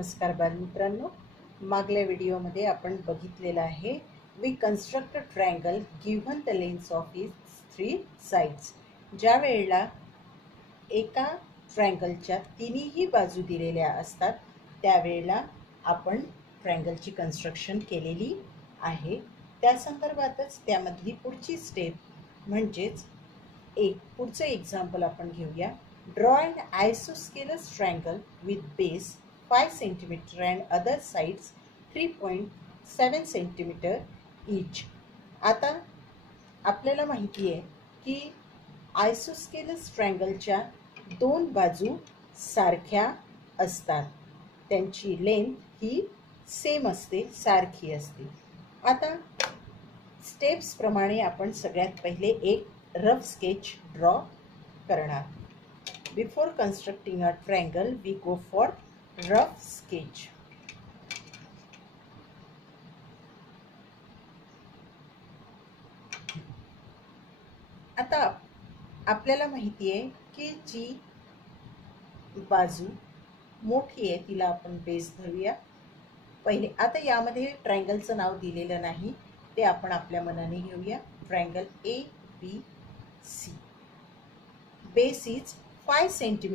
नमस्कार बालमित्रांनो, मागल्या व्हिडिओमध्ये आपण बघितलेलं आहे we construct a triangle given the lengths of its 3 sides. ज्या वेळेला एका ट्रायंगलच्या तिन्ही बाजू दिलेल्या असतात त्यावेळेला आपण ट्रायंगलची कन्स्ट्रक्शन केलेली आहे। त्या संदर्भातच त्यामधली पुढची स्टेप म्हणजेच एक पुढचं एक्झाम्पल आपण घेऊया। Draw an isosceles triangle with base 5 cm and other sides 3.7 cm each। आता आपल्याला माहिती आहे की आयसोस्केलस ट्रायंगलच्या दोन बाजू सारख्या असतात, त्यांची लेंथ ही सेम असते, सारखी असते। आता स्टेप्स प्रमाणे आपण सगळ्यात पहिले एक रफ स्केच ड्रॉ करणार। Before constructing a triangle we go for rough sketch. आता आपल्याला माहिती आहे की जी बाजू मोठी आहे तिला आपण बेस धरूया पहिले। आता यामध्ये ट्रायंगलचं नाव दिलेलं नाही, ते आपण आपल्या मनाने घेऊया। Triangle ABC, base is 5 cm।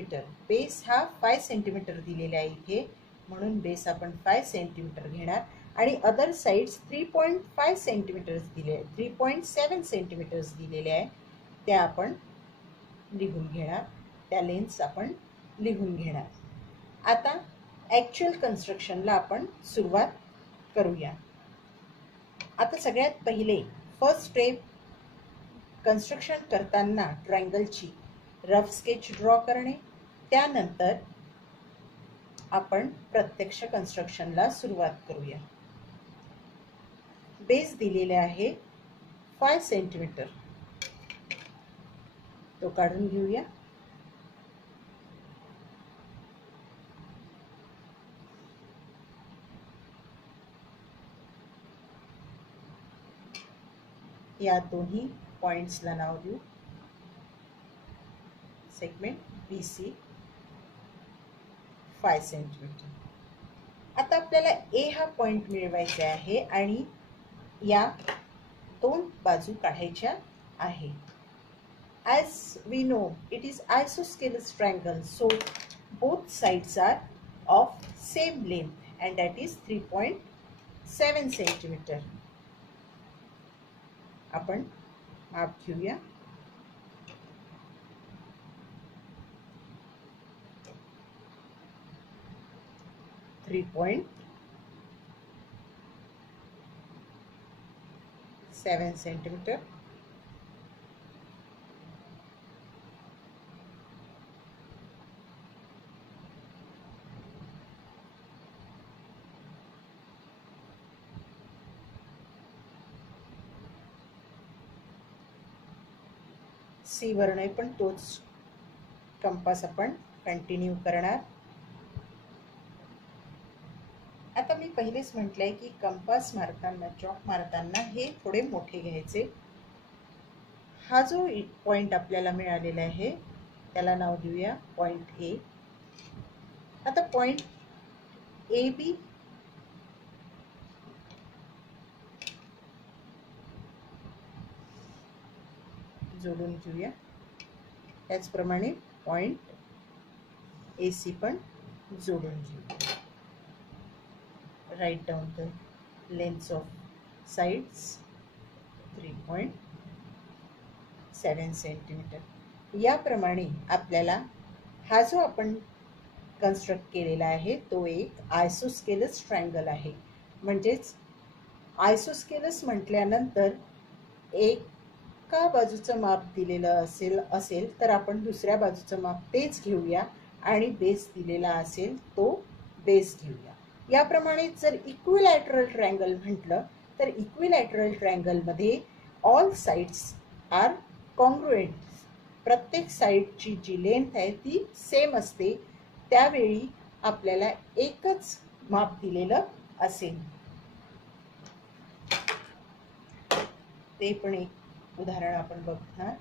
Base हा 5 cm दिलेला आहे इथे, म्हणून बेस आपण 5 cm घेणार आणि अदर साइड्स 3.5 cm दिले, 3.7 cm दिलेले आहे, त्या आपण लिहून घेणार, त्या लेंथ्स आपण लिहून घेणार। आता ॲक्च्युअल कन्स्ट्रक्शनला आपण सुरुवात करूया। आता सगळ्यात पहिले फर्स्ट स्टेप कन्स्ट्रक्शन करताना ट्रायंगलची रफ स्केच ड्रॉ करणे, त्यानंतर आपण प्रत्यक्ष कन्स्ट्रक्शनला सुरुवात करूया। बेस दिलेले आहे 5 cm, तो काढून घेऊया। या दोन्ही पॉइंट्सला नाव देऊ सेगमेंट BC 5 cm। आता आपल्याला A हा पॉइंट मिळवायचा आहे आणि या दोन बाजू काढायच्या आहे। As we know it is isosceles triangle, so both sides are of same length and that is 3.7 cm। आपण माप घेऊया। Three 3.7 cm। सी वरने पण तोच कंपास आपण कंटिन्यू करणार। आता मी पहिलेच म्हटलंय की कंपास मारताना, चॉक मारताना हे थोडे मोठे घ्यायचे। हा जो पॉइंट आपल्याला मिळालेला आहे त्याला नाव देऊया पॉइंट A। आता पॉइंट AB जोडून घेऊया, त्याचप्रमाणे पॉइंट AC पण जोडून घेऊया। Write down the lengths of sides 3.7 cm। याप्रमाणे आपल्याला हा जो आपण कन्स्ट्रक्ट केलेला आहे तो एक आयसोस्केलस ट्रायंगल आहे। म्हणजेच आयसोस्केलस म्हटल्यानंतर एका बाजूचं माप दिलेलं असेल तर आपण दुसऱ्या बाजूचं माप तेच घेऊया आणि बेस दिलेला असेल तो बेस घेऊया। याप्रमाणे जर इक्विलॅटरल ट्रायंगल म्हटलं तर इक्विलॅटरल ट्रायंगलमध्ये ऑल साइड्स आर कॉन्ग्रुएंट। प्रत्येक साइडची जी लेंथ आहे ती सेम असते, त्यावेळी आपल्याला एकच माप दिलेलं असेल। ते पण एक उदाहरण आपण बघणार।